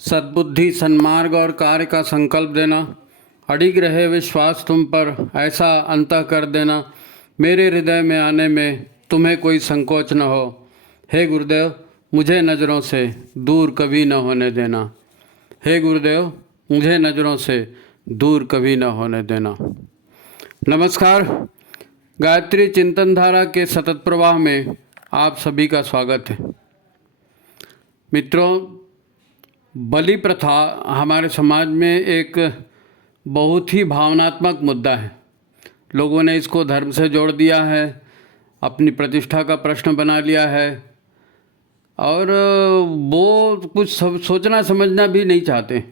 सद्बुद्धि, सन्मार्ग और कार्य का संकल्प देना, अडिग रहे विश्वास तुम पर, ऐसा अंतः कर देना, मेरे हृदय में आने में तुम्हें कोई संकोच न हो। हे गुरुदेव, मुझे नज़रों से दूर कभी न होने देना। हे गुरुदेव, मुझे नज़रों से दूर कभी न होने देना। नमस्कार, गायत्री चिंतन धारा के सतत प्रवाह में आप सभी का स्वागत है। मित्रों, बलि प्रथा हमारे समाज में एक बहुत ही भावनात्मक मुद्दा है। लोगों ने इसको धर्म से जोड़ दिया है, अपनी प्रतिष्ठा का प्रश्न बना लिया है और वो कुछ सोचना समझना भी नहीं चाहते।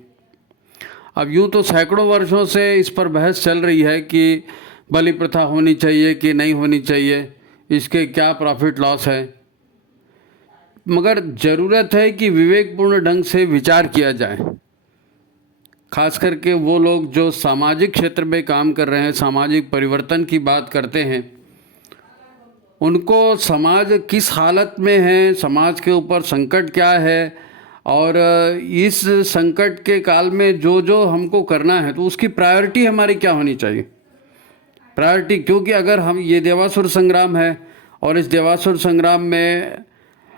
अब यूँ तो सैकड़ों वर्षों से इस पर बहस चल रही है कि बलि प्रथा होनी चाहिए कि नहीं होनी चाहिए, इसके क्या प्रॉफिट लॉस है, मगर ज़रूरत है कि विवेकपूर्ण ढंग से विचार किया जाए। खास करके वो लोग जो सामाजिक क्षेत्र में काम कर रहे हैं, सामाजिक परिवर्तन की बात करते हैं, उनको समाज किस हालत में है, समाज के ऊपर संकट क्या है और इस संकट के काल में जो जो हमको करना है तो उसकी प्रायोरिटी हमारी क्या होनी चाहिए। प्रायोरिटी, क्योंकि अगर हम ये देवासुर संग्राम है और इस देवासुर संग्राम में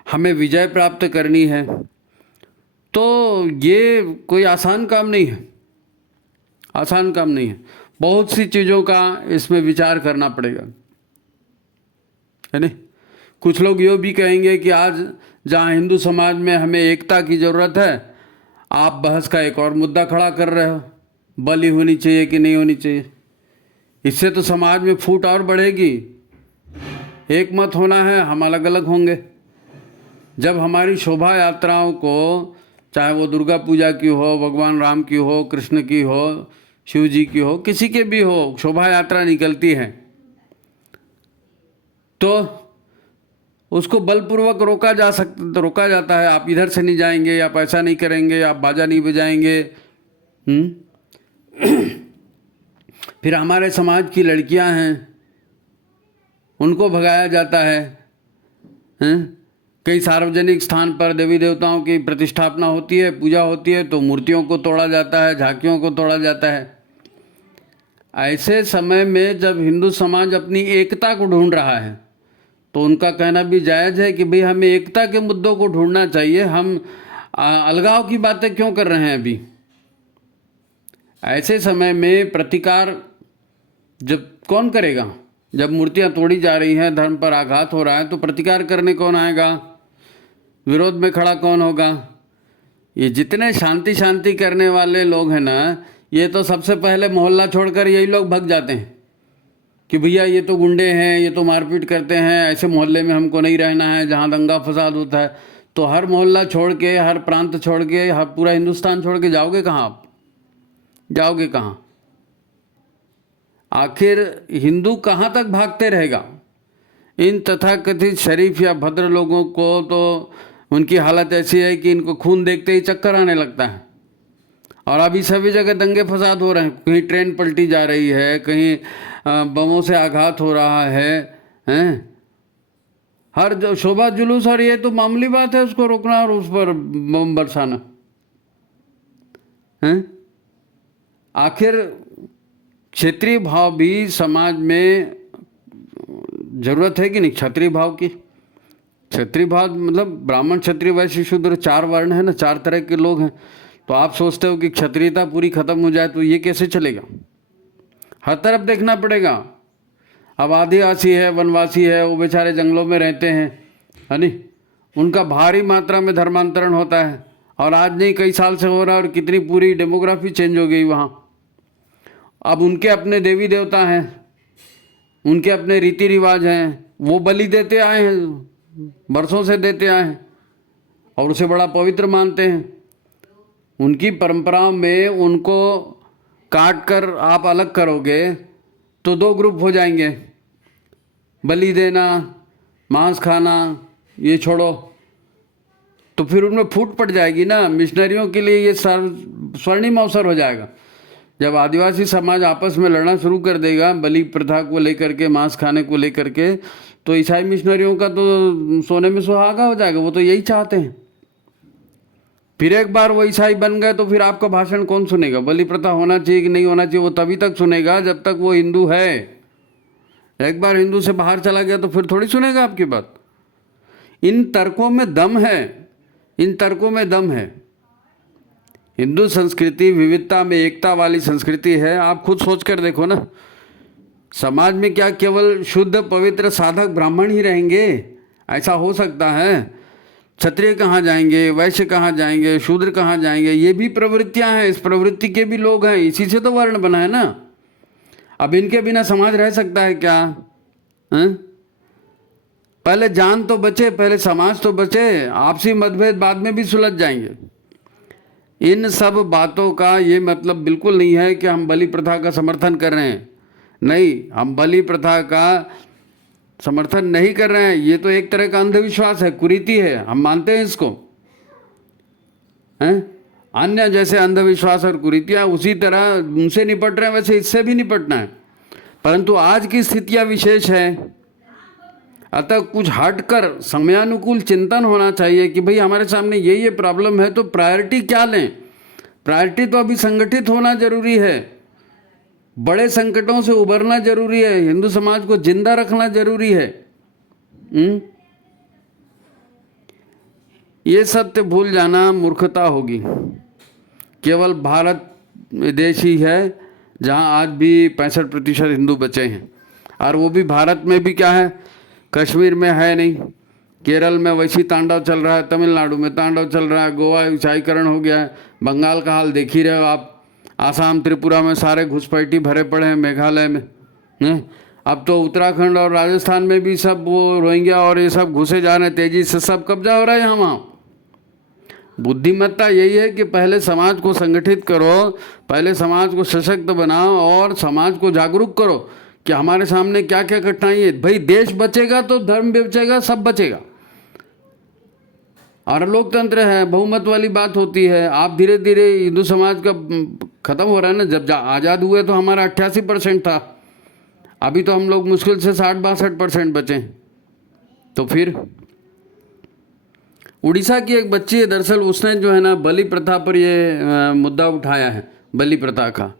हमें विजय प्राप्त करनी है तो ये कोई आसान काम नहीं है, आसान काम नहीं है। बहुत सी चीज़ों का इसमें विचार करना पड़ेगा, है नहीं। कुछ लोग ये भी कहेंगे कि आज जहाँ हिंदू समाज में हमें एकता की ज़रूरत है, आप बहस का एक और मुद्दा खड़ा कर रहे हो, बलि होनी चाहिए कि नहीं होनी चाहिए। इससे तो समाज में फूट और बढ़ेगी। एक मत होना है, हम अलग अलग होंगे। जब हमारी शोभा यात्राओं को, चाहे वो दुर्गा पूजा की हो, भगवान राम की हो, कृष्ण की हो, शिव जी की हो, किसी के भी हो, शोभा यात्रा निकलती है तो उसको बलपूर्वक रोका जाता है। आप इधर से नहीं जाएंगे, आप ऐसा नहीं करेंगे, आप बाजा नहीं बजाएंगे। फिर हमारे समाज की लड़कियां हैं, उनको भगाया जाता है। कई सार्वजनिक स्थान पर देवी देवताओं की प्रतिष्ठापना होती है, पूजा होती है, तो मूर्तियों को तोड़ा जाता है, झांकियों को तोड़ा जाता है। ऐसे समय में जब हिंदू समाज अपनी एकता को ढूंढ रहा है तो उनका कहना भी जायज़ है कि भाई हमें एकता के मुद्दों को ढूंढना चाहिए, हम अलगाव की बातें क्यों कर रहे हैं अभी। ऐसे समय में प्रतिकार जब कौन करेगा? जब मूर्तियां तोड़ी जा रही हैं, धर्म पर आघात हो रहा है, तो प्रतिकार करने कौन आएगा? विरोध में खड़ा कौन होगा? ये जितने शांति करने वाले लोग हैं ना, ये तो सबसे पहले मोहल्ला छोड़कर यही लोग भग जाते हैं कि भैया ये तो गुंडे हैं, ये तो मारपीट करते हैं, ऐसे मोहल्ले में हमको नहीं रहना है जहाँ दंगा फसाद होता है। तो हर मोहल्ला छोड़ के, हर प्रांत छोड़ के, हर पूरा हिंदुस्तान छोड़ के जाओगे कहाँ? आप जाओगे कहाँ? आखिर हिंदू कहाँ तक भागते रहेगा? इन तथाकथित शरीफ या भद्र लोगों को तो उनकी हालत ऐसी है कि इनको खून देखते ही चक्कर आने लगता है। और अभी सभी जगह दंगे फसाद हो रहे हैं, कहीं ट्रेन पलटी जा रही है, कहीं बमों से आघात हो रहा है, हर जो शोभा जुलूस, और ये तो मामूली बात है उसको रोकना और उस पर बम बरसाना। आखिर क्षेत्रीय भाव भी समाज में जरूरत है कि नहीं? क्षत्रिय भाव की, क्षत्रिय भाव मतलब ब्राह्मण, क्षत्रिय, वैश्य, शूद्र, 4 वर्ण है ना, 4 तरह के लोग हैं। तो आप सोचते हो कि क्षत्रियता पूरी खत्म हो जाए तो ये कैसे चलेगा? हर तरफ देखना पड़ेगा। अब आदिवासी है, वनवासी है, वो बेचारे जंगलों में रहते हैं, है नहीं, उनका भारी मात्रा में धर्मांतरण होता है और आज नहीं कई साल से हो रहा है, और कितनी पूरी डेमोग्राफी चेंज हो गई वहाँ। अब उनके अपने देवी देवता हैं, उनके अपने रीति रिवाज हैं, वो बलि देते आए हैं, बरसों से देते आए हैं और उसे बड़ा पवित्र मानते हैं। उनकी परंपराओं में उनको काट कर आप अलग करोगे तो 2 ग्रुप हो जाएंगे। बलि देना, मांस खाना, ये छोड़ो, तो फिर उनमें फूट पड़ जाएगी ना। मिशनरियों के लिए ये स्वर्णिम अवसर हो जाएगा। जब आदिवासी समाज आपस में लड़ना शुरू कर देगा बलि प्रथा को लेकर के, मांस खाने को लेकर के, तो ईसाई मिशनरियों का तो सोने में सुहागा हो जाएगा। वो तो यही चाहते हैं। फिर एक बार वो ईसाई बन गए तो फिर आपका भाषण कौन सुनेगा? बलि प्रथा होना चाहिए कि नहीं होना चाहिए वो तभी तक सुनेगा जब तक वो हिंदू है। एक बार हिंदू से बाहर चला गया तो फिर थोड़ी सुनेगा आपकी बात। इन तर्कों में दम है, इन तर्कों में दम है। हिंदू संस्कृति विविधता में एकता वाली संस्कृति है। आप खुद सोच कर देखो ना, समाज में क्या केवल शुद्ध पवित्र साधक ब्राह्मण ही रहेंगे? ऐसा हो सकता है? क्षत्रिय कहाँ जाएंगे, वैश्य कहाँ जाएंगे, शूद्र कहाँ जाएंगे? ये भी प्रवृत्तियां हैं, इस प्रवृत्ति के भी लोग हैं, इसी से तो वर्ण बना है ना। अब इनके बिना समाज रह सकता है क्या? पहले जान तो बचे, पहले समाज तो बचे, आपसी मतभेद बाद में भी सुलझ जाएंगे। इन सब बातों का ये मतलब बिल्कुल नहीं है कि हम बलि प्रथा का समर्थन कर रहे हैं। नहीं, हम बलि प्रथा का समर्थन नहीं कर रहे हैं। ये तो एक तरह का अंधविश्वास है, कुरीति है, हम मानते हैं इसको, हैं? अन्य जैसे अंधविश्वास और कुरीतियाँ उसी तरह उनसे निपट रहे हैं, वैसे इससे भी निपटना है। परंतु आज की स्थितियाँ विशेष है, अतः कुछ हटकर समयानुकूल चिंतन होना चाहिए कि भाई हमारे सामने ये प्रॉब्लम है तो प्रायोरिटी क्या लें। प्रायोरिटी तो अभी संगठित होना जरूरी है, बड़े संकटों से उबरना जरूरी है, हिंदू समाज को जिंदा रखना जरूरी है। ये सत्य भूल जाना मूर्खता होगी। केवल भारत देश ही है जहाँ आज भी 65% हिंदू बचे हैं, और वो भी भारत में भी क्या है, कश्मीर में है नहीं, केरल में वैसी तांडव चल रहा है, तमिलनाडु में तांडव चल रहा है, गोवा ईसाईकरण हो गया है, बंगाल का हाल देख ही रहे हो आप, आसाम त्रिपुरा में सारे घुसपैठी भरे पड़े हैं, मेघालय में अब तो उत्तराखंड और राजस्थान में भी सब वो रोहिंग्या और ये सब घुसे जा रहे हैं, तेजी से सब कब्जा हो रहा है यहाँ वहाँ। बुद्धिमत्ता यही है कि पहले समाज को संगठित करो, पहले समाज को सशक्त बनाओ और समाज को जागरूक करो कि हमारे सामने क्या क्या कठिनाई है। भाई देश बचेगा तो धर्म भी बचेगा, सब बचेगा। और लोकतंत्र है, बहुमत वाली बात होती है। आप धीरे धीरे हिंदू समाज का खत्म हो रहा है ना। जब आज़ाद हुए तो हमारा 88% था, अभी तो हम लोग मुश्किल से 60-62% बचे। तो फिर उड़ीसा की एक बच्ची है, दरअसल उसने जो है ना बलि प्रथा पर ये मुद्दा उठाया है, बलि प्रथा का।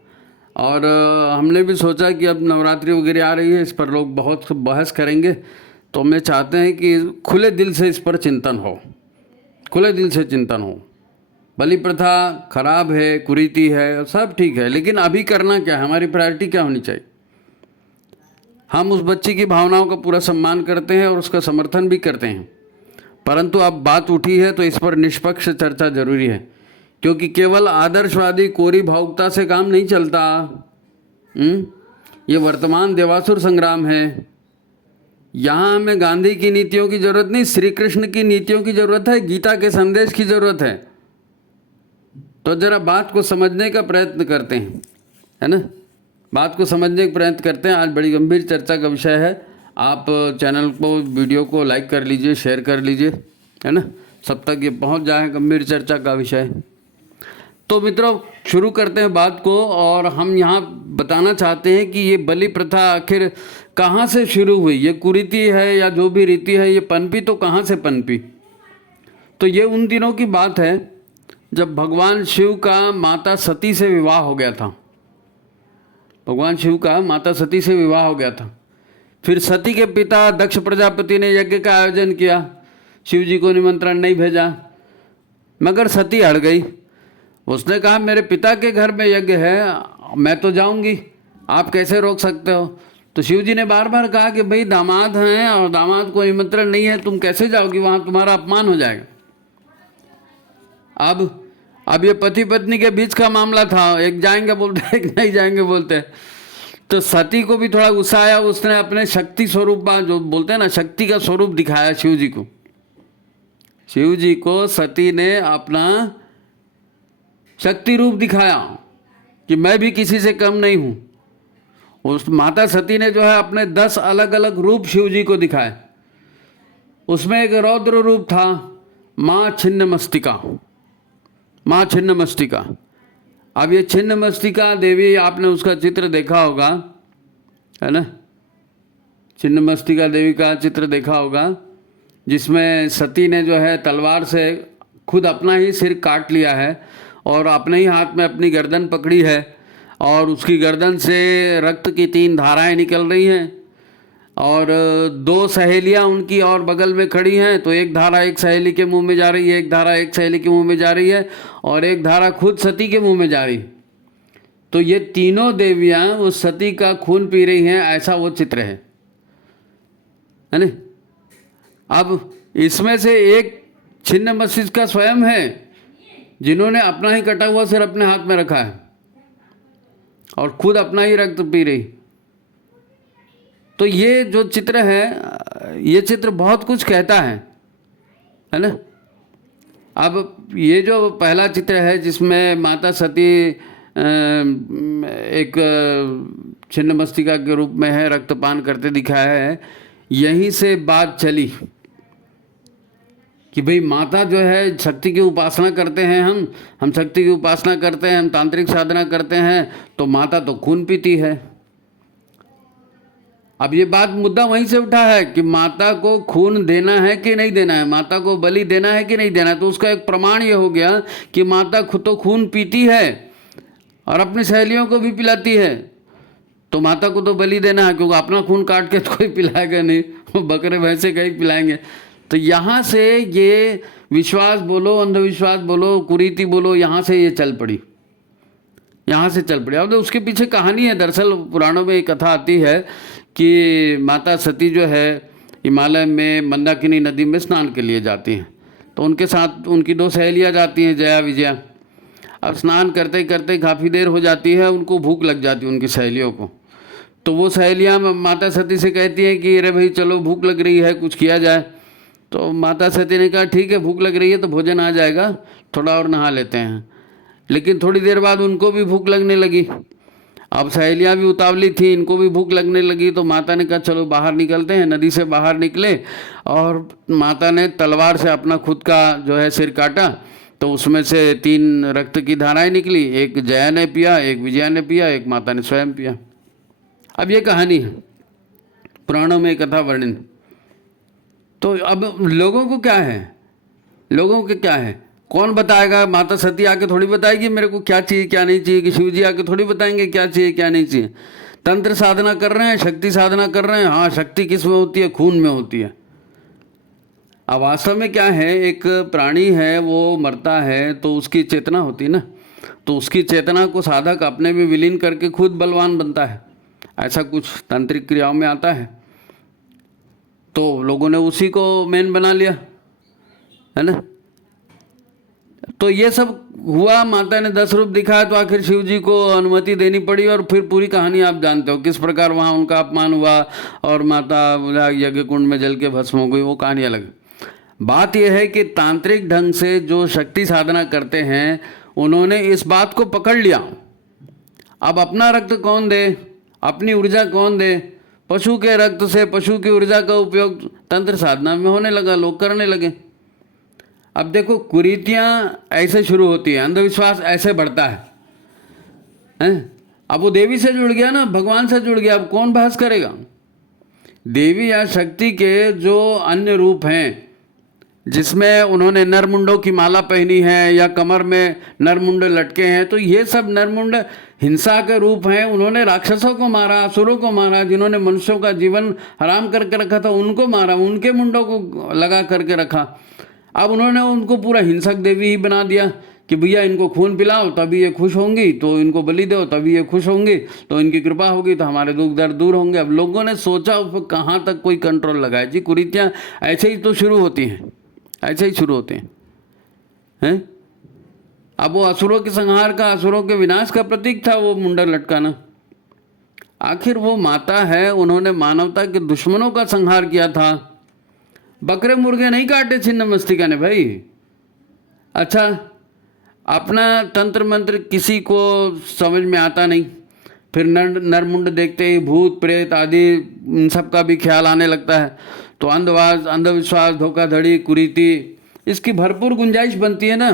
और हमने भी सोचा कि अब नवरात्रि वगैरह आ रही है, इस पर लोग बहुत बहस करेंगे, तो हम चाहते हैं कि खुले दिल से इस पर चिंतन हो, खुले दिल से चिंतन हो। बलि प्रथा खराब है, कुरीति है, सब ठीक है, लेकिन अभी करना क्या है, हमारी प्रायोरिटी क्या होनी चाहिए। हम उस बच्ची की भावनाओं का पूरा सम्मान करते हैं और उसका समर्थन भी करते हैं, परंतु अब बात उठी है तो इस पर निष्पक्ष चर्चा जरूरी है, क्योंकि केवल आदर्शवादी कोरी भावुकता से काम नहीं चलता। ये वर्तमान देवासुर संग्राम है। यहाँ हमें गांधी की नीतियों की जरूरत नहीं, श्री कृष्ण की नीतियों की जरूरत है, गीता के संदेश की जरूरत है। तो जरा बात को समझने का प्रयत्न करते हैं, है ना, बात को समझने का प्रयत्न करते हैं। आज बड़ी गंभीर चर्चा का विषय है। आप चैनल को, वीडियो को लाइक कर लीजिए, शेयर कर लीजिए, है ना, सब तक ये पहुंच जाए गंभीर चर्चा का विषय। तो मित्रों शुरू करते हैं बात को। और हम यहाँ बताना चाहते हैं कि ये बलि प्रथा आखिर कहाँ से शुरू हुई, ये कुरीति है या जो भी रीति है, ये पनपी तो कहाँ से पनपी। तो ये उन दिनों की बात है जब भगवान शिव का माता सती से विवाह हो गया था। भगवान शिव का माता सती से विवाह हो गया था। फिर सती के पिता दक्ष प्रजापति ने यज्ञ का आयोजन किया, शिव जी को निमंत्रण नहीं भेजा, मगर सती अड़ गई। उसने कहा मेरे पिता के घर में यज्ञ है, मैं तो जाऊंगी, आप कैसे रोक सकते हो। तो शिव जी ने बार बार कहा कि भाई दामाद हैं और दामाद को निमंत्रण नहीं है, तुम कैसे जाओगी, वहाँ तुम्हारा अपमान हो जाएगा। अब ये पति पत्नी के बीच का मामला था, एक जाएंगे बोलते एक नहीं जाएंगे बोलते। तो सती को भी थोड़ा गुस्सा आया, उसने अपने शक्ति स्वरूप जो बोलते हैं ना, शक्ति का स्वरूप दिखाया शिव जी को। शिव जी को सती ने अपना शक्ति रूप दिखाया कि मैं भी किसी से कम नहीं हूँ। उस माता सती ने जो है अपने 10 अलग अलग रूप शिव जी को दिखाए। उसमें एक रौद्र रूप था, माँ छिन्नमस्तिका, माँ छिन्नमस्तिका। अब ये छिन्नमस्तिका देवी, आपने उसका चित्र देखा होगा, है ना, छिन्नमस्तिका देवी का चित्र देखा होगा, जिसमें सती ने जो है तलवार से खुद अपना ही सिर काट लिया है और अपने ही हाथ में अपनी गर्दन पकड़ी है और उसकी गर्दन से रक्त की 3 धाराएं निकल रही हैं और 2 सहेलियां उनकी और बगल में खड़ी हैं। तो एक धारा एक सहेली के मुंह में जा रही है, एक धारा एक सहेली के मुंह में जा रही है और एक धारा खुद सती के मुंह में जा रही है। तो ये तीनों देवियां उस सती का खून पी रही हैं, ऐसा वो चित्र है ना। अब इसमें से एक छिन्न मस्तिष्क का स्वयं है जिन्होंने अपना ही कटा हुआ सिर अपने हाथ में रखा है और खुद अपना ही रक्त पी रही। तो ये जो चित्र है, ये चित्र बहुत कुछ कहता है ना। अब ये जो पहला चित्र है जिसमें माता सती एक छिन्न मस्तिका के रूप में है, रक्तपान करते दिखाया है, यहीं से बात चली कि भाई माता जो है शक्ति की उपासना करते हैं, हम शक्ति की उपासना करते हैं, हम तांत्रिक साधना करते हैं, तो माता तो खून पीती है। अब ये बात मुद्दा वहीं से उठा है कि माता को खून देना है कि नहीं देना है, माता को बलि देना है कि नहीं देना है। तो उसका एक प्रमाण ये हो गया कि माता खुद तो खून पीती है और अपनी सहेलियों को भी पिलाती है, तो माता को तो बलि देना है, क्योंकि अपना खून काट के तो कोई पिलाएगा नहीं, वो बकरे भैंसे का ही पिलाएंगे। तो यहाँ से ये विश्वास बोलो, अंधविश्वास बोलो, कुरीति बोलो, यहाँ से ये चल पड़ी, यहाँ से चल पड़ी। अब तो उसके पीछे कहानी है। दरअसल पुराणों में एक कथा आती है कि माता सती जो है हिमालय में मंदाकिनी नदी में स्नान के लिए जाती हैं। तो उनके साथ उनकी 2 सहेलियाँ जाती हैं, जया विजया। अब स्नान करते करते काफ़ी देर हो जाती है, उनको भूख लग जाती है उनकी सहेलियों को। तो वो सहेलियाँ माता सती से कहती हैं कि अरे भाई चलो भूख लग रही है, कुछ किया जाए। तो माता सती ने कहा ठीक है, भूख लग रही है तो भोजन आ जाएगा, थोड़ा और नहा लेते हैं। लेकिन थोड़ी देर बाद उनको भी भूख लगने लगी। अब सहेलियाँ भी उतावली थी, इनको भी भूख लगने लगी। तो माता ने कहा चलो बाहर निकलते हैं। नदी से बाहर निकले और माता ने तलवार से अपना खुद का जो है सिर काटा। तो उसमें से 3 रक्त की धाराएं निकली, एक जया ने पिया, एक विजया ने पिया, एक माता ने स्वयं पिया। अब ये कहानी है, पुराणों में कथा वर्णन। तो अब लोगों को क्या है, लोगों के क्या है, कौन बताएगा? माता सती आके थोड़ी बताएगी मेरे को क्या चाहिए क्या नहीं चाहिए, कि शिव जी आके थोड़ी बताएंगे क्या चाहिए क्या नहीं चाहिए। तंत्र साधना कर रहे हैं, शक्ति साधना कर रहे हैं। हाँ, शक्ति किस में होती है? खून में होती है। अब वास्तव में क्या है, एक प्राणी है वो मरता है तो उसकी चेतना होती है ना, तो उसकी चेतना को साधक अपने में विलीन करके खुद बलवान बनता है, ऐसा कुछ तांत्रिक क्रियाओं में आता है। तो लोगों ने उसी को मेन बना लिया, है ना। तो ये सब हुआ, माता ने 10 रूप दिखाया तो आखिर शिव जी को अनुमति देनी पड़ी। और फिर पूरी कहानी आप जानते हो किस प्रकार वहाँ उनका अपमान हुआ और माता यज्ञ कुंड में जल के भस्म हो गई, वो कहानी अलग है। बात यह है कि तांत्रिक ढंग से जो शक्ति साधना करते हैं उन्होंने इस बात को पकड़ लिया। अब अपना रक्त कौन दे, अपनी ऊर्जा कौन दे? पशु के रक्त से पशु की ऊर्जा का उपयोग तंत्र साधना में होने लगा, लोग करने लगे। अब देखो कुरीतियाँ ऐसे शुरू होती हैं, अंधविश्वास ऐसे बढ़ता है? अब वो देवी से जुड़ गया ना, भगवान से जुड़ गया, अब कौन बहस करेगा? देवी या शक्ति के जो अन्य रूप हैं जिसमें उन्होंने नरमुंडों की माला पहनी है या कमर में नरमुंड लटके हैं, तो ये सब नरमुंड हिंसा के रूप हैं। उन्होंने राक्षसों को मारा, असुरों को मारा, जिन्होंने मनुष्यों का जीवन हराम करके रखा था उनको मारा, उनके मुंडों को लगा करके रखा। अब उन्होंने उनको पूरा हिंसक देवी ही बना दिया कि भैया इनको खून पिलाओ तभी ये खुश होंगी, तो इनको बलि दो तभी ये खुश होंगी, तो इनकी कृपा होगी तो हमारे दुख दर्द दूर होंगे। अब लोगों ने सोचा कहाँ तक कोई कंट्रोल लगाए जी। कुरीतियाँ ऐसे ही तो शुरू होती हैं, ऐसे ही शुरू होते हैं। अब वो असुरों के संहार का, असुरों के विनाश का प्रतीक था वो मुंडा लटकाना। आखिर वो माता है, उन्होंने मानवता के दुश्मनों का संहार किया था। बकरे मुर्गे नहीं काटे छिन्न मस्तिका ने भाई। अच्छा, अपना तंत्र मंत्र किसी को समझ में आता नहीं, फिर नरमुंड देखते ही भूत प्रेत आदि इन सब का भी ख्याल आने लगता है। तो अंधविश्वास, धोखाधड़ी, कुरीति, इसकी भरपूर गुंजाइश बनती है ना,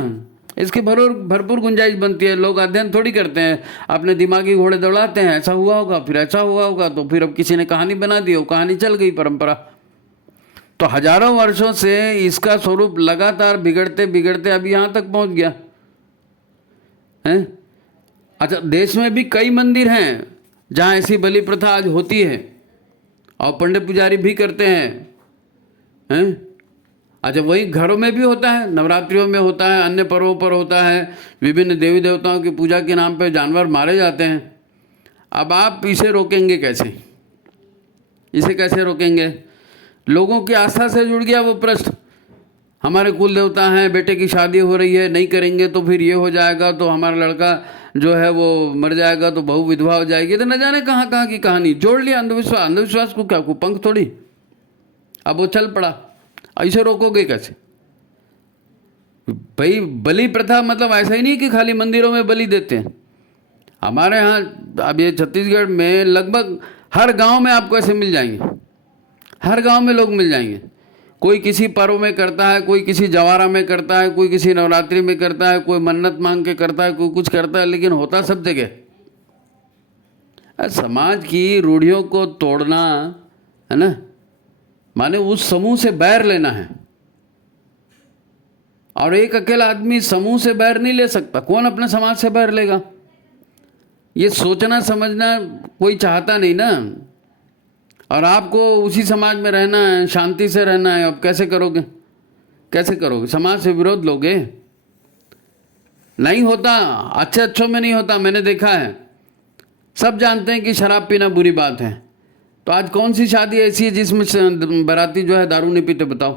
इसकी भरपूर गुंजाइश बनती है। लोग अध्ययन थोड़ी करते हैं, अपने दिमागी घोड़े दौड़ाते हैं, ऐसा हुआ होगा फिर ऐसा हुआ होगा, तो फिर अब किसी ने कहानी बना दी, वो कहानी चल गई, परंपरा। तो हजारों वर्षों से इसका स्वरूप लगातार बिगड़ते बिगड़ते अभी यहाँ तक पहुँच गया है। अच्छा, देश में भी कई मंदिर हैं जहाँ ऐसी बलि प्रथा आज होती है और पंडित पुजारी भी करते हैं। अच्छा, वही घरों में भी होता है, नवरात्रियों में होता है, अन्य पर्वों पर होता है, विभिन्न देवी देवताओं की पूजा के नाम पे जानवर मारे जाते हैं। अब आप इसे रोकेंगे कैसे? इसे कैसे रोकेंगे? लोगों की आस्था से जुड़ गया वो प्रश्न। हमारे कुल देवता हैं, बेटे की शादी हो रही है, नहीं करेंगे तो फिर ये हो जाएगा, तो हमारा लड़का जो है वो मर जाएगा, तो बहू विधवा हो जाएगी। तो न जाने कहाँ कहाँ की कहानी जोड़ लिया। अंधविश्वास, अंधविश्वास को क्या को पंख थोड़ी, अब वो चल पड़ा। ऐसे रोकोगे कैसे भाई? बलि प्रथा मतलब ऐसा ही नहीं कि खाली मंदिरों में बलि देते हैं। हमारे यहाँ अब ये छत्तीसगढ़ में लगभग हर गांव में आपको ऐसे मिल जाएंगे, हर गांव में लोग मिल जाएंगे। कोई किसी पर्व में करता है, कोई किसी जवारा में करता है, कोई किसी नवरात्रि में करता है, कोई मन्नत मांग के करता है, कोई कुछ करता है, लेकिन होता सब जगह। समाज की रूढ़ियों को तोड़ना है ना, माने उस समूह से बैर लेना है। और एक अकेला आदमी समूह से बैर नहीं ले सकता। कौन अपने समाज से बैर लेगा? ये सोचना समझना कोई चाहता नहीं ना। और आपको उसी समाज में रहना है, शांति से रहना है। अब कैसे करोगे? कैसे करोगे? समाज से विरोध लोगे? नहीं होता, अच्छे अच्छों में नहीं होता। मैंने देखा है, सब जानते हैं कि शराब पीना बुरी बात है। तो आज कौन सी शादी ऐसी है जिसमें बाराती जो है दारू नहीं पीते? बताओ,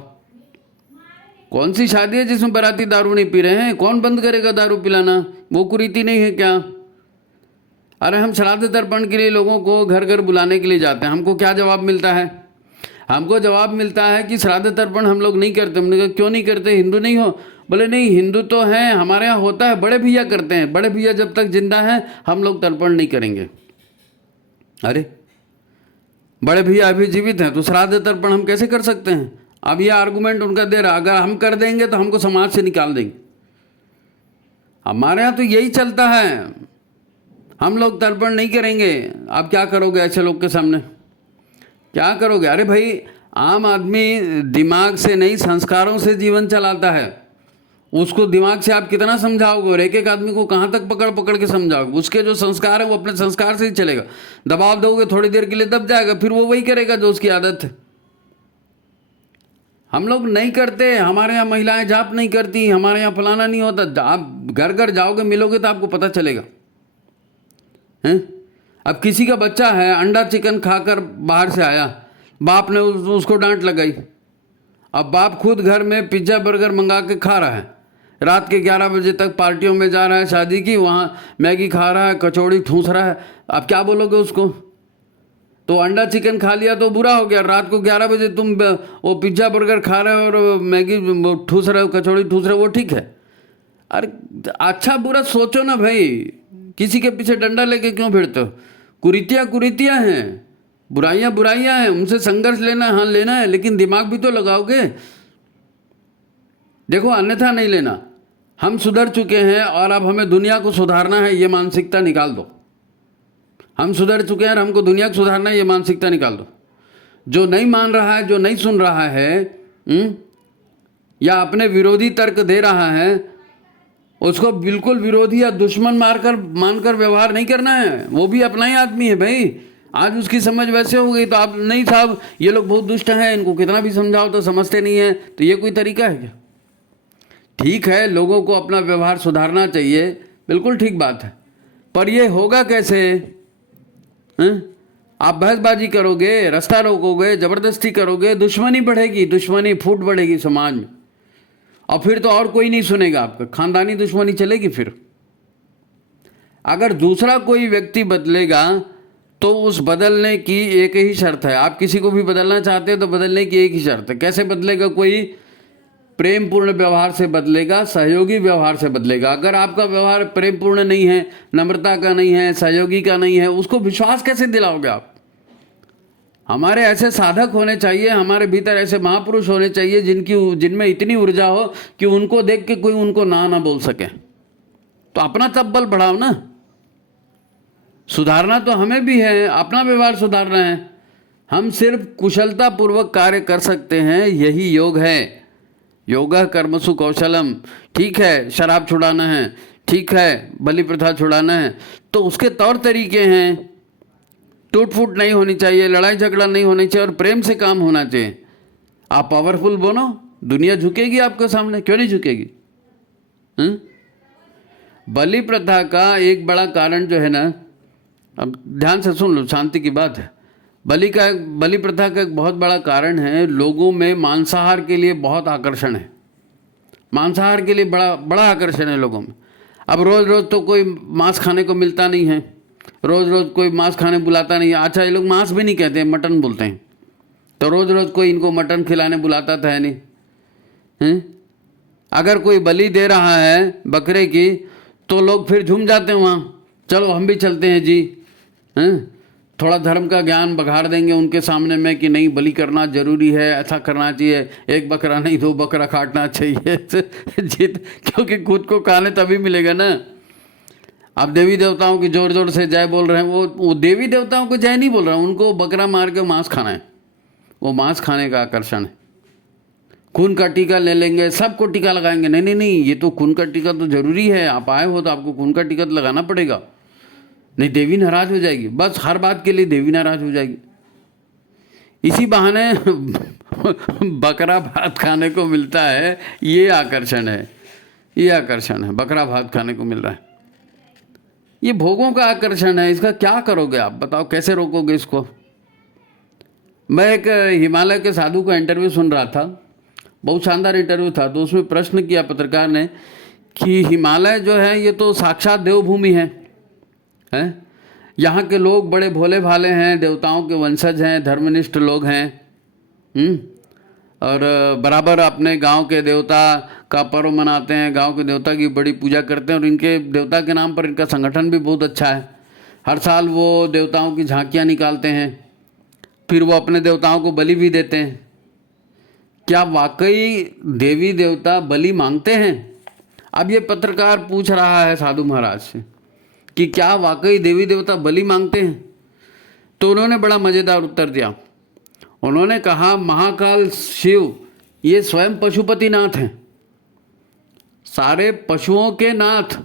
कौन सी शादी है जिसमें बाराती दारू नहीं पी रहे हैं? कौन बंद करेगा दारू पिलाना? वो कुरीति नहीं है क्या? अरे हम श्राद्ध तर्पण के लिए लोगों को घर घर बुलाने के लिए जाते हैं, हमको क्या जवाब मिलता है? हमको जवाब मिलता है कि श्राद्ध तर्पण हम लोग नहीं करते। हमने कहा क्यों नहीं करते? हिंदू नहीं हो? बोले नहीं, हिंदू तो हैं, हमारे यहाँ होता है, बड़े भैया करते हैं। बड़े भैया जब तक जिंदा हैं हम लोग तर्पण नहीं करेंगे। अरे बड़े भैया अभी जीवित हैं तो श्राद्ध तर्पण हम कैसे कर सकते हैं? अब ये आर्गूमेंट उनका दे रहा, अगर हम कर देंगे तो हमको समाज से निकाल देंगे। हमारे यहाँ तो यही चलता है, हम लोग तर्पण नहीं करेंगे। आप क्या करोगे ऐसे लोग के सामने? क्या करोगे? अरे भाई, आम आदमी दिमाग से नहीं संस्कारों से जीवन चलाता है। उसको दिमाग से आप कितना समझाओगे? और एक एक आदमी को कहाँ तक पकड़ पकड़ के समझाओगे? उसके जो संस्कार है वो अपने संस्कार से ही चलेगा। दबाव दोगे थोड़ी देर के लिए दब जाएगा, फिर वो वही करेगा जो उसकी आदत है। हम लोग नहीं करते, हमारे यहाँ महिलाएं जाप नहीं करती, हमारे यहाँ फलाना नहीं होता। आप घर घर जाओगे, मिलोगे तो आपको पता चलेगा हैं? अब किसी का बच्चा है, अंडा चिकन खाकर बाहर से आया, बाप ने उसको डांट लगाई। अब बाप खुद घर में पिज्ज़ा बर्गर मंगा के खा रहा है, रात के 11 बजे तक पार्टियों में जा रहा है शादी की, वहाँ मैगी खा रहा है, कचौड़ी ठूस रहा है। अब क्या बोलोगे उसको? तो अंडा चिकन खा लिया तो बुरा हो गया, रात को 11 बजे तुम वो पिज्ज़ा बर्गर खा रहे हो और मैगी ठूस रहे हो, कचौड़ी ठूस रहे हो, वो ठीक है? अरे अच्छा बुरा सोचो ना भाई, किसी के पीछे डंडा लेके क्यों फिरते हो? कुरीतियाँ कुरीतियाँ हैं, बुराइयाँ बुराइयाँ हैं, उनसे संघर्ष लेना, हाँ लेना है, लेकिन दिमाग भी तो लगाओगे। देखो अन्यथा नहीं लेना। हम सुधर चुके हैं और अब हमें दुनिया को सुधारना है, ये मानसिकता निकाल दो। हम सुधर चुके हैं और हमको दुनिया को सुधारना है, ये मानसिकता निकाल दो। जो नहीं मान रहा है, जो नहीं सुन रहा है, या अपने विरोधी तर्क दे रहा है, उसको बिल्कुल विरोधी या दुश्मन मानकर व्यवहार नहीं करना है। वो भी अपना ही आदमी है भाई। आज उसकी समझ वैसे हो गई तो आप नहीं साहब ये लोग बहुत दुष्ट हैं, इनको कितना भी समझाओ तो समझते नहीं है, तो ये कोई तरीका है क्या? ठीक है, लोगों को अपना व्यवहार सुधारना चाहिए, बिल्कुल ठीक बात है, पर ये होगा कैसे? आप बहसबाजी करोगे, रास्ता रोकोगे, जबरदस्ती करोगे, दुश्मनी बढ़ेगी, दुश्मनी फूट बढ़ेगी समाज में, और फिर तो और कोई नहीं सुनेगा आपका, खानदानी दुश्मनी चलेगी। फिर अगर दूसरा कोई व्यक्ति बदलेगा तो उस बदलने की एक ही शर्त है। आप किसी को भी बदलना चाहते हैं तो बदलने की एक ही शर्त है। कैसे बदलेगा कोई? प्रेम पूर्ण व्यवहार से बदलेगा, सहयोगी व्यवहार से बदलेगा। अगर आपका व्यवहार प्रेम पूर्ण नहीं है, नम्रता का नहीं है, सहयोगी का नहीं है, उसको विश्वास कैसे दिलाओगे आप? हमारे ऐसे साधक होने चाहिए, हमारे भीतर ऐसे महापुरुष होने चाहिए जिनमें इतनी ऊर्जा हो कि उनको देख के कोई उनको ना बोल सके। तो अपना तब बल बढ़ाओ ना। सुधारना तो हमें भी है, अपना व्यवहार सुधारना है हम सिर्फ कुशलता पूर्वक कार्य कर सकते हैं, यही योग है। योगा कर्मसु कौशलम। ठीक है, शराब छुड़ाना है, ठीक है, बलि प्रथा छुड़ाना है, तो उसके तौर तरीके हैं। टूट फूट नहीं होनी चाहिए, लड़ाई झगड़ा नहीं होनी चाहिए, और प्रेम से काम होना चाहिए। आप पावरफुल बनो, दुनिया झुकेगी आपके सामने, क्यों नहीं झुकेगी? बलि प्रथा का एक बड़ा कारण जो है ना, अब ध्यान से सुन लो, शांति की बात है। बलि प्रथा का एक बहुत बड़ा कारण है, लोगों में मांसाहार के लिए बहुत आकर्षण है। मांसाहार के लिए बड़ा बड़ा आकर्षण है लोगों में। अब रोज़ रोज़ तो कोई मांस खाने को मिलता नहीं है, रोज़ रोज़ कोई मांस खाने बुलाता नहीं है। अच्छा, ये लोग मांस भी नहीं कहते हैं, मटन बोलते हैं, तो रोज़ रोज़ कोई इनको मटन खिलाने बुलाता था नहीं हैं? अगर कोई बलि दे रहा है बकरे की, तो लोग फिर झूम जाते हैं वहाँ, चलो हम भी चलते हैं जी, हैं? थोड़ा धर्म का ज्ञान बघाड़ देंगे उनके सामने में कि नहीं, बलि करना जरूरी है, ऐसा करना चाहिए, एक बकरा नहीं 2 बकरा काटना चाहिए जीत, क्योंकि खुद को खाने तभी मिलेगा ना। अब देवी देवताओं की जोर जोर से जय बोल रहे हैं, वो देवी देवताओं को जय नहीं बोल रहा, उनको बकरा मार के मांस खाना है, वो मांस खाने का आकर्षण है। खून का टीका ले लेंगे, सबको टीका लगाएंगे, नहीं नहीं नहीं, ये तो खून का टीका तो जरूरी है, आप आए हो तो आपको खून का टीका तो लगाना पड़ेगा, नहीं देवी नाराज हो जाएगी। बस हर बात के लिए देवी नाराज हो जाएगी। इसी बहाने बकरा भात खाने को मिलता है, ये आकर्षण है, ये आकर्षण है, बकरा भात खाने को मिल रहा है। ये भोगों का आकर्षण है, इसका क्या करोगे आप बताओ, कैसे रोकोगे इसको? मैं एक हिमालय के साधु का इंटरव्यू सुन रहा था, बहुत शानदार इंटरव्यू था। तो उसमें प्रश्न किया पत्रकार ने कि हिमालय जो है ये तो साक्षात देवभूमि है, यहाँ के लोग बड़े भोले भाले हैं, देवताओं के वंशज हैं, धर्मनिष्ठ लोग हैं, और बराबर अपने गांव के देवता का पर्व मनाते हैं, गांव के देवता की बड़ी पूजा करते हैं, और इनके देवता के नाम पर इनका संगठन भी बहुत अच्छा है। हर साल वो देवताओं की झांकियाँ निकालते हैं, फिर वो अपने देवताओं को बलि भी देते हैं। क्या वाकई देवी देवता बलि मांगते हैं? अब ये पत्रकार पूछ रहा है साधु महाराज से कि क्या वाकई देवी देवता बलि मांगते हैं? तो उन्होंने बड़ा मज़ेदार उत्तर दिया। उन्होंने कहा, महाकाल शिव ये स्वयं पशुपतिनाथ हैं, सारे पशुओं के नाथ।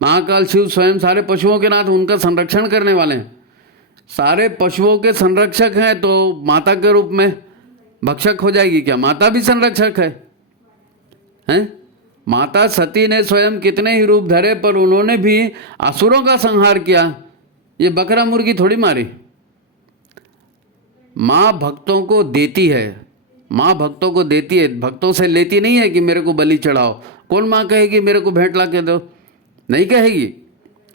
महाकाल शिव स्वयं सारे पशुओं के नाथ, उनका संरक्षण करने वाले हैं, सारे पशुओं के संरक्षक हैं। तो माता के रूप में भक्षक हो जाएगी क्या? माता भी संरक्षक है, हैं? माता सती ने स्वयं कितने ही रूप धरे, पर उन्होंने भी असुरों का संहार किया, ये बकरा मुर्गी थोड़ी मारी। माँ भक्तों को देती है, माँ भक्तों को देती है, भक्तों से लेती नहीं है कि मेरे को बलि चढ़ाओ। कौन माँ कहेगी मेरे को भेंट ला के दो? नहीं कहेगी।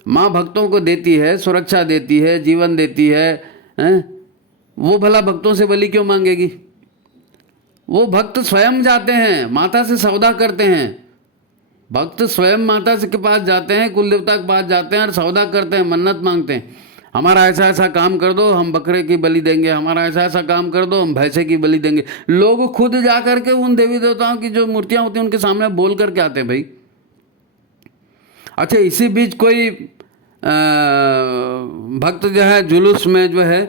माँ भक्तों को देती है, सुरक्षा देती है, जीवन देती है, हैं? वो भला भक्तों से बलि क्यों मांगेगी? वो भक्त स्वयं जाते हैं, माता से सौदा करते हैं। भक्त स्वयं माता के पास जाते हैं, कुल देवता के पास जाते हैं और सौदा करते हैं, मन्नत मांगते हैं, हमारा ऐसा ऐसा काम कर दो, हम बकरे की बलि देंगे, हमारा ऐसा ऐसा काम कर दो, हम भैंसे की बलि देंगे। लोग खुद जा करके उन देवी देवताओं की जो मूर्तियां होती हैं उनके सामने बोल करके आते हैं भाई। अच्छा, इसी बीच कोई भक्त जो है जुलूस में जो है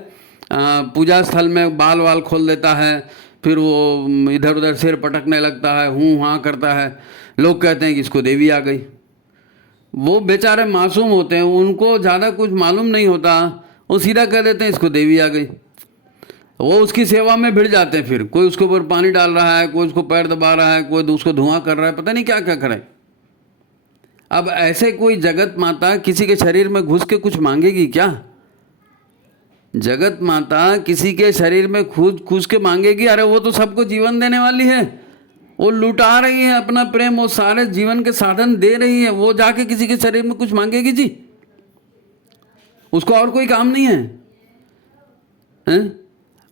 पूजा स्थल में बाल वाल खोल देता है, फिर वो इधर उधर सिर पटकने लगता है, हूँ हाँ करता है। लोग कहते हैं कि इसको देवी आ गई। वो बेचारे मासूम होते हैं, उनको ज़्यादा कुछ मालूम नहीं होता, वो सीधा कह देते हैं इसको देवी आ गई। वो उसकी सेवा में भिड़ जाते हैं, फिर कोई उसके ऊपर पानी डाल रहा है, कोई उसको पैर दबा रहा है, कोई उसको धुआं कर रहा है, पता नहीं क्या क्या करे। अब ऐसे कोई जगत माता किसी के शरीर में घुस के कुछ मांगेगी क्या? जगत माता किसी के शरीर में घुस के मांगेगी? अरे वो तो सबको जीवन देने वाली है, वो लुटा रही है अपना प्रेम, वो सारे जीवन के साधन दे रही है, वो जाके किसी के शरीर में कुछ मांगेगी जी? उसको और कोई काम नहीं है, हैं?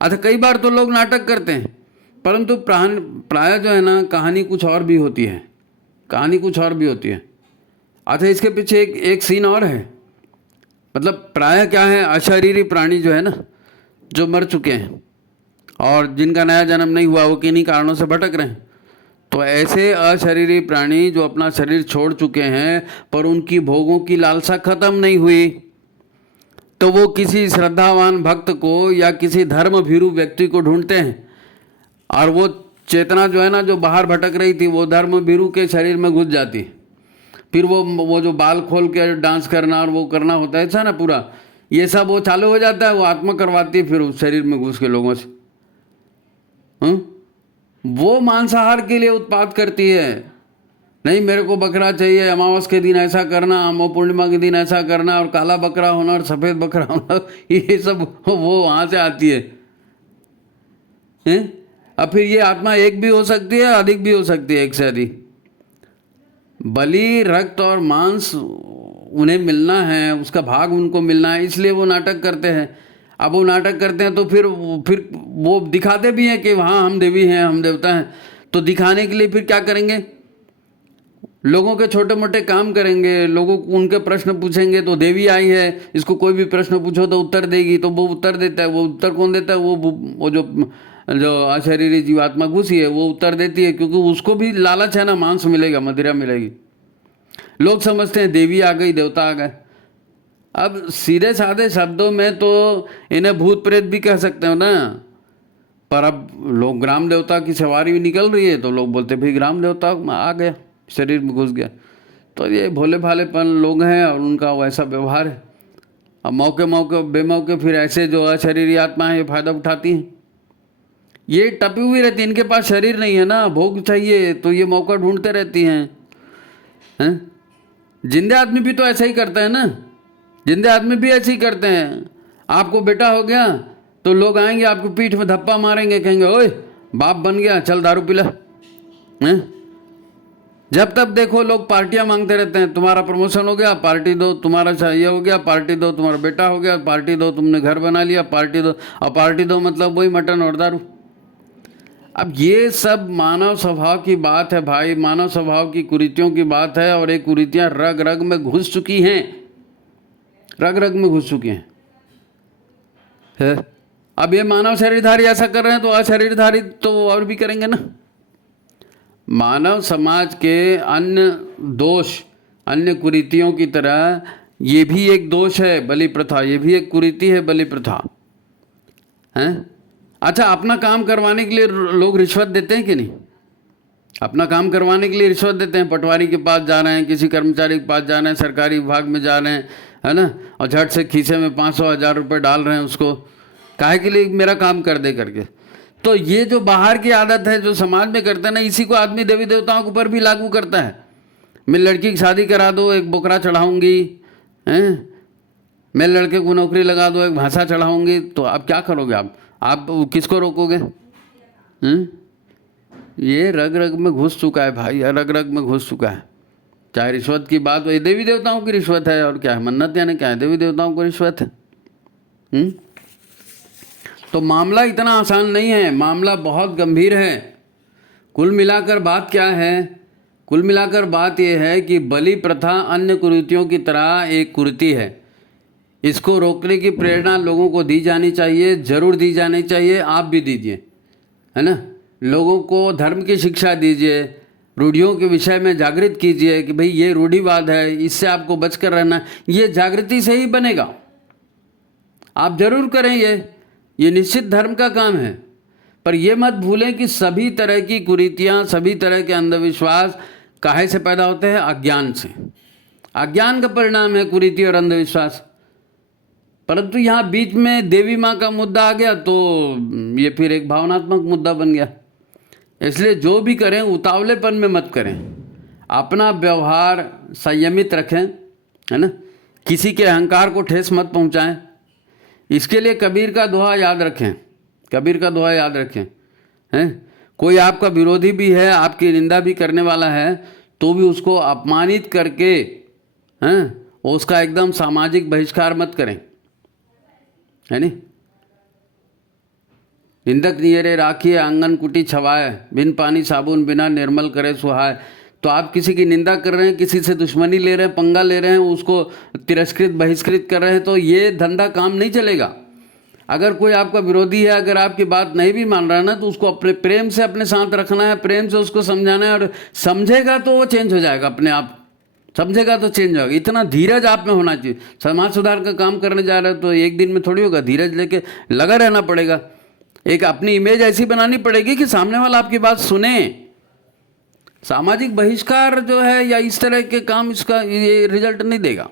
अच्छा, कई बार तो लोग नाटक करते हैं, परंतु प्राय जो है ना, कहानी कुछ और भी होती है, कहानी कुछ और भी होती है। अच्छा, इसके पीछे एक सीन और है। मतलब प्राय क्या है, अशरीरी प्राणी जो है ना, जो मर चुके हैं और जिनका नया जन्म नहीं हुआ, वो किन्हीं कारणों से भटक रहे हैं, तो ऐसे अशरीरी प्राणी जो अपना शरीर छोड़ चुके हैं पर उनकी भोगों की लालसा खत्म नहीं हुई, तो वो किसी श्रद्धावान भक्त को या किसी धर्म भीरू व्यक्ति को ढूंढते हैं, और वो चेतना जो है ना, जो बाहर भटक रही थी, वो धर्म भीरू के शरीर में घुस जाती। फिर वो जो बाल खोल के डांस करना और वो करना होता है, ऐसा ना पूरा, ये सब वो चालू हो जाता है, वो आत्मा करवाती है फिर उस शरीर में घुस के लोगों से। वो मांसाहार के लिए उत्पात करती है, नहीं मेरे को बकरा चाहिए, अमावस के दिन ऐसा करना, अमाव पूर्णिमा के दिन ऐसा करना, और काला बकरा होना और सफ़ेद बकरा होना, ये सब वो वहाँ से आती है। अब फिर ये आत्मा एक भी हो सकती है, अधिक भी हो सकती है, एक से अधिक। बलि, रक्त और मांस उन्हें मिलना है, उसका भाग उनको मिलना है, इसलिए वो नाटक करते हैं। अब वो नाटक करते हैं तो फिर वो दिखाते भी हैं कि हाँ हम देवी हैं, हम देवता हैं। तो दिखाने के लिए फिर क्या करेंगे, लोगों के छोटे मोटे काम करेंगे, लोगों को उनके प्रश्न पूछेंगे। तो देवी आई है, इसको कोई भी प्रश्न पूछो तो उत्तर देगी, तो वो उत्तर देता है। वो उत्तर कौन देता है, वो जो अशरीरी जीवात्मा घुसी है वो उत्तर देती है, क्योंकि उसको भी लालच है ना, मांस मिलेगा, मदिरा मिलेगी। लोग समझते हैं देवी आ गई, देवता आ गए। अब सीधे साधे शब्दों में तो इन्हें भूत प्रेत भी कह सकते हो ना, पर अब लोग ग्राम देवता की सवारी निकल रही है तो लोग बोलते भाई ग्राम देवता आ गया, शरीर में घुस गया। तो ये भोले भालेपन लोग हैं और उनका वैसा व्यवहार है। अब मौके बेमौके फिर ऐसे जो अशरीरी आत्मा है ये फायदा उठाती हैं। ये टपी हुई रहती, इनके पास शरीर नहीं है ना, भोग चाहिए, तो ये मौका ढूंढते रहती हैं। जिंदे आदमी भी तो ऐसा ही करता है ना, जिंदे आदमी भी ऐसे ही करते हैं। आपको बेटा हो गया तो लोग आएंगे आपको पीठ में धप्पा मारेंगे, कहेंगे ओए बाप बन गया, चल दारू पिला। जब तब देखो लोग पार्टियां मांगते रहते हैं, तुम्हारा प्रमोशन हो गया पार्टी दो, तुम्हारा ये हो गया पार्टी दो, तुम्हारा बेटा हो गया पार्टी दो, तुमने घर बना लिया पार्टी दो। और पार्टी दो मतलब वही मटन और दारू। अब ये सब मानव स्वभाव की बात है भाई, मानव स्वभाव की कुरीतियों की बात है। और ये कुरीतियां रग रग में घुस चुकी हैं, रग रग में घुस चुकी हैं। अब ये मानव शरीरधारी ऐसा कर रहे हैं तो अशरीरधारी तो और भी करेंगे ना। मानव समाज के अन्य दोष, अन्य कुरीतियों की तरह ये भी एक दोष है बलि प्रथा, ये भी एक कुरीति है बलि प्रथा है। अच्छा, अपना काम करवाने के लिए लोग रिश्वत देते हैं कि नहीं? अपना काम करवाने के लिए रिश्वत देते हैं। पटवारी के पास जा रहे हैं, किसी कर्मचारी के पास जा रहे हैं, सरकारी विभाग में जा रहे हैं, है ना, और झट से खीसे में 500-1000 रुपये डाल रहे हैं उसको, काहे के लिए, मेरा काम कर दे करके। तो ये जो बाहर की आदत है जो समाज में करते हैं ना, इसी को आदमी देवी देवताओं के ऊपर भी लागू करता है। मैं लड़की की शादी करा दो, एक बोकरा चढ़ाऊँगी, हैं, मैं लड़के को नौकरी लगा दो, एक भाषा चढ़ाऊँगी। तो आप क्या करोगे, आप किसको रोकोगे? ये रग रग में घुस चुका है भाई, रग रग में घुस चुका है। चाहे रिश्वत की बात हो, ये देवी देवताओं की रिश्वत है और क्या है, मन्नत यानी क्या है, देवी देवताओं को रिश्वत है। तो मामला इतना आसान नहीं है, मामला बहुत गंभीर है। कुल मिलाकर बात क्या है? कुल मिलाकर बात यह है कि बलि प्रथा अन्य कुरीतियों की तरह एक कुरीति है। इसको रोकने की प्रेरणा लोगों को दी जानी चाहिए, जरूर दी जानी चाहिए। आप भी दीजिए, है ना, लोगों को धर्म की शिक्षा दीजिए, रूढ़ियों के विषय में जागृत कीजिए कि भाई ये रूढ़िवाद है, इससे आपको बचकर रहना। ये जागृति से ही बनेगा, आप जरूर करें, ये निश्चित धर्म का काम है। पर यह मत भूलें कि सभी तरह की कुरीतियाँ, सभी तरह के अंधविश्वास काहे से पैदा होते हैं? अज्ञान से। अज्ञान का परिणाम है कुरीति और अंधविश्वास। परंतु यहाँ बीच में देवी माँ का मुद्दा आ गया तो ये फिर एक भावनात्मक मुद्दा बन गया। इसलिए जो भी करें उतावलेपन में मत करें, अपना व्यवहार संयमित रखें, है ना, किसी के अहंकार को ठेस मत पहुँचाएं। इसके लिए कबीर का दोहा याद रखें, कबीर का दोहा याद रखें, हैं। कोई आपका विरोधी भी है, आपकी निंदा भी करने वाला है, तो भी उसको अपमानित करके, हैं, उसका एकदम सामाजिक बहिष्कार मत करें, है नहीं। निंदक नियरे राखिए आंगन कुटी छवाए, बिन पानी साबुन बिना निर्मल करे सुहाए। तो आप किसी की निंदा कर रहे हैं, किसी से दुश्मनी ले रहे हैं, पंगा ले रहे हैं, उसको तिरस्कृत बहिष्कृत कर रहे हैं, तो ये धंधा काम नहीं चलेगा। अगर कोई आपका विरोधी है, अगर आपकी बात नहीं भी मान रहा है ना, तो उसको अपने प्रेम से अपने साथ रखना है, प्रेम से उसको समझाना है, और समझेगा तो वो चेंज हो जाएगा अपने आप, समझेगा तो चेंज होगा। इतना धीरज आप में होना चाहिए। समाज सुधार का काम करने जा रहे हो तो एक दिन में थोड़ी होगा, धीरज लेके लगा रहना पड़ेगा। एक अपनी इमेज ऐसी बनानी पड़ेगी कि सामने वाला आपकी बात सुने। सामाजिक बहिष्कार जो है या इस तरह के काम, इसका ये रिजल्ट नहीं देगा।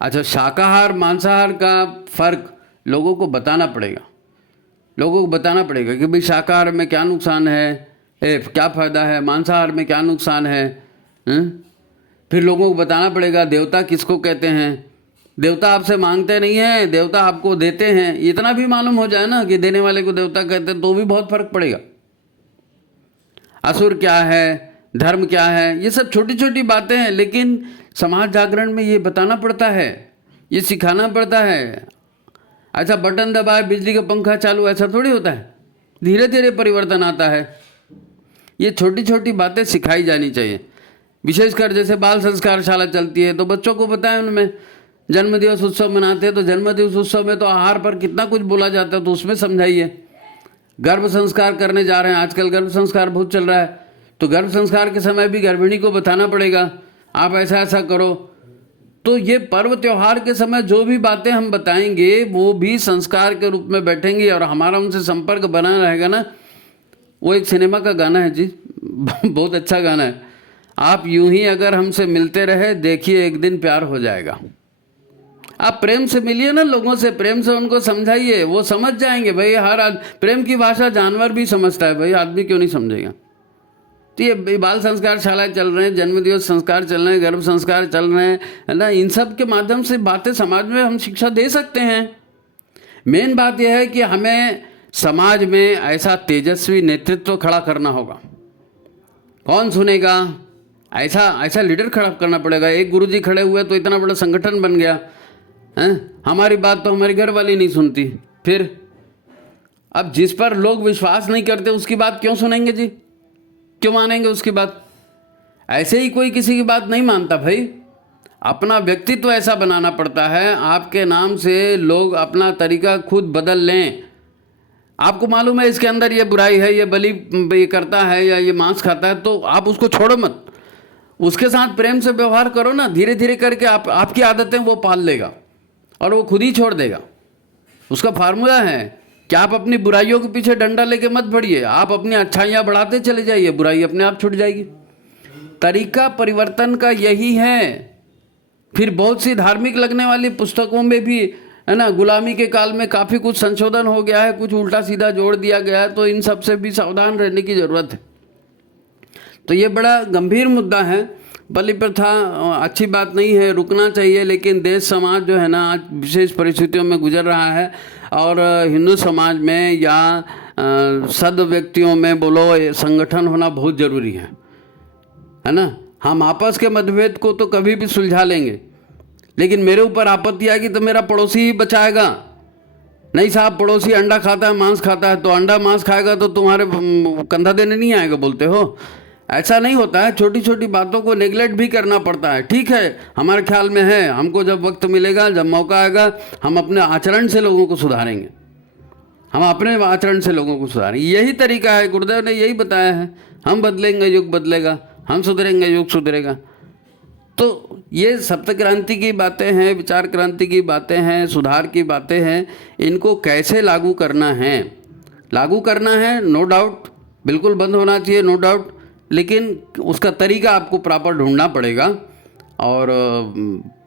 अच्छा, शाकाहार मांसाहार का फर्क लोगों को बताना पड़ेगा। लोगों को बताना पड़ेगा कि भाई शाकाहार में क्या नुकसान है, क्या फ़ायदा है, मांसाहार में क्या नुकसान है। फिर लोगों को बताना पड़ेगा देवता किसको कहते हैं। देवता आपसे मांगते नहीं हैं, देवता आपको देते हैं। इतना भी मालूम हो जाए ना कि देने वाले को देवता कहते हैं, तो भी बहुत फर्क पड़ेगा। असुर क्या है, धर्म क्या है, ये सब छोटी छोटी बातें हैं, लेकिन समाज जागरण में ये बताना पड़ता है, ये सिखाना पड़ता है। अच्छा, बटन दबाए बिजली का पंखा चालू, ऐसा थोड़ी होता है। धीरे धीरे परिवर्तन आता है। ये छोटी छोटी बातें सिखाई जानी चाहिए। विशेषकर जैसे बाल संस्कार शाला चलती है तो बच्चों को बताएं, उनमें जन्मदिवस उत्सव मनाते हैं तो जन्मदिवस उत्सव में तो आहार पर कितना कुछ बोला जाता है, तो उसमें समझाइए। गर्भ संस्कार करने जा रहे हैं, आजकल गर्भ संस्कार बहुत चल रहा है, तो गर्भ संस्कार के समय भी गर्भिणी को बताना पड़ेगा आप ऐसा ऐसा करो। तो ये पर्व त्यौहार के समय जो भी बातें हम बताएंगे वो भी संस्कार के रूप में बैठेंगी और हमारा उनसे संपर्क बना रहेगा ना। वो एक सिनेमा का गाना है जी, बहुत अच्छा गाना है। आप यूं ही अगर हमसे मिलते रहे, देखिए एक दिन प्यार हो जाएगा। आप प्रेम से मिलिए ना लोगों से, प्रेम से उनको समझाइए, वो समझ जाएंगे। भाई हर प्रेम की भाषा जानवर भी समझता है, भाई आदमी क्यों नहीं समझेगा। तो ये बाल संस्कार शाला चल रहे हैं, जन्मदिवस संस्कार चल रहे हैं, गर्भ संस्कार चल रहे हैं, है ना। इन सब के माध्यम से बातें समाज में हम शिक्षा दे सकते हैं। मेन बात यह है कि हमें समाज में ऐसा तेजस्वी नेतृत्व खड़ा करना होगा। कौन सुनेगा, ऐसा लीडर खड़ा करना पड़ेगा। एक गुरुजी खड़े हुए तो इतना बड़ा संगठन बन गया है। हमारी बात तो हमारी घर वाली नहीं सुनती। फिर अब जिस पर लोग विश्वास नहीं करते उसकी बात क्यों सुनेंगे जी, क्यों मानेंगे उसकी बात। ऐसे ही कोई किसी की बात नहीं मानता भाई। अपना व्यक्तित्व ऐसा बनाना पड़ता है, आपके नाम से लोग अपना तरीका खुद बदल लें। आपको मालूम है इसके अंदर ये बुराई है, ये बलि ये करता है या ये मांस खाता है, तो आप उसको छोड़ो मत, उसके साथ प्रेम से व्यवहार करो ना। धीरे धीरे करके आपकी आदतें वो पाल लेगा और वो खुद ही छोड़ देगा। उसका फार्मूला है कि आप अपनी बुराइयों के पीछे डंडा लेके मत बढ़िए, आप अपनी अच्छाइयाँ बढ़ाते चले जाइए, बुराई अपने आप छूट जाएगी। तरीका परिवर्तन का यही है। फिर बहुत सी धार्मिक लगने वाली पुस्तकों में भी, है ना, गुलामी के काल में काफ़ी कुछ संशोधन हो गया है, कुछ उल्टा सीधा जोड़ दिया गया है, तो इन सब से भी सावधान रहने की ज़रूरत है। तो ये बड़ा गंभीर मुद्दा है। बलि प्रथा अच्छी बात नहीं है, रुकना चाहिए, लेकिन देश समाज जो है ना आज विशेष परिस्थितियों में गुजर रहा है। और हिंदू समाज में या सद व्यक्तियों में बोलो, संगठन होना बहुत ज़रूरी है ना। हम आपस के मतभेद को तो कभी भी सुलझा लेंगे, लेकिन मेरे ऊपर आपत्ति आएगी तो मेरा पड़ोसी ही बचाएगा। नहीं साहब, पड़ोसी अंडा खाता है, मांस खाता है, तो अंडा मांस खाएगा तो तुम्हारे कंधा देने नहीं आएगा, बोलते हो। ऐसा नहीं होता है। छोटी छोटी बातों को नेगलेक्ट भी करना पड़ता है। ठीक है, हमारे ख्याल में है, हमको जब वक्त मिलेगा, जब मौका आएगा, हम अपने आचरण से लोगों को सुधारेंगे, हम अपने आचरण से लोगों को सुधारेंगे। यही तरीका है, गुरुदेव ने यही बताया है। हम बदलेंगे युग बदलेगा, हम सुधरेंगे युग सुधरेगा। तो ये सप्त क्रांति की बातें हैं, विचार क्रांति की बातें हैं, सुधार की बातें हैं। इनको कैसे लागू करना है, नो डाउट, बिल्कुल बंद होना चाहिए, नो डाउट, लेकिन उसका तरीका आपको प्रॉपर ढूंढना पड़ेगा। और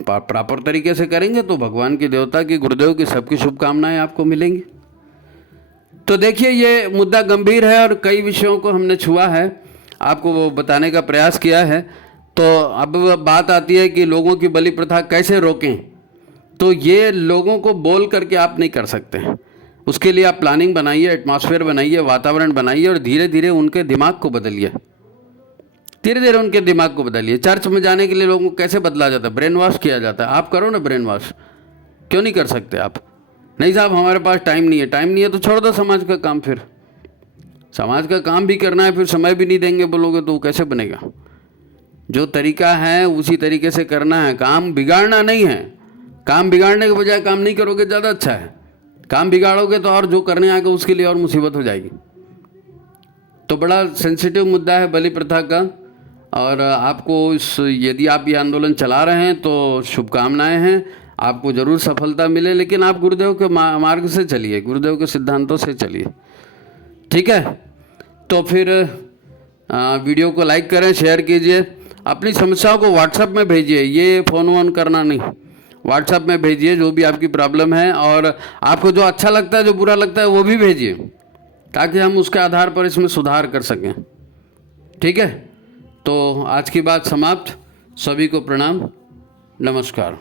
प्रॉपर तरीके से करेंगे तो भगवान की, देवता की, गुरुदेव की सबकी शुभकामनाएं आपको मिलेंगी। तो देखिए, ये मुद्दा गंभीर है और कई विषयों को हमने छुआ है, आपको वो बताने का प्रयास किया है। तो अब बात आती है कि लोगों की बलि प्रथा कैसे रोकें। तो ये लोगों को बोल करके आप नहीं कर सकते हैं। उसके लिए आप प्लानिंग बनाइए, एटमॉस्फेयर बनाइए, वातावरण बनाइए और धीरे धीरे उनके दिमाग को बदलिए, धीरे धीरे उनके दिमाग को बदलिए। चर्च में जाने के लिए लोगों को कैसे बदला जाता है, ब्रेन वॉश किया जाता है। आप करो ना ब्रेन वॉश, क्यों नहीं कर सकते आप। नहीं साहब हमारे पास टाइम नहीं है तो छोड़ दो समाज का काम। फिर समाज का काम भी करना है, फिर समय भी नहीं देंगे बोलोगे तो कैसे बनेगा। जो तरीका है उसी तरीके से करना है, काम बिगाड़ना नहीं है। काम बिगाड़ने के बजाय काम नहीं करोगे ज़्यादा अच्छा है। काम बिगाड़ोगे तो और जो करने आएगा उसके लिए और मुसीबत हो जाएगी। तो बड़ा सेंसिटिव मुद्दा है बलि प्रथा का, और आपको यदि आप ये आंदोलन चला रहे हैं तो शुभकामनाएं हैं, आपको ज़रूर सफलता मिले, लेकिन आप गुरुदेव के मार्ग से चलिए, गुरुदेव के सिद्धांतों से चलिए। ठीक है, तो फिर वीडियो को लाइक करें, शेयर कीजिए, अपनी समस्याओं को व्हाट्सएप में भेजिए, ये फ़ोन वोन करना नहीं, व्हाट्सएप में भेजिए जो भी आपकी प्रॉब्लम है, और आपको जो अच्छा लगता है, जो बुरा लगता है वो भी भेजिए, ताकि हम उसके आधार पर इसमें सुधार कर सकें। ठीक है, तो आज की बात समाप्त। सभी को प्रणाम, नमस्कार।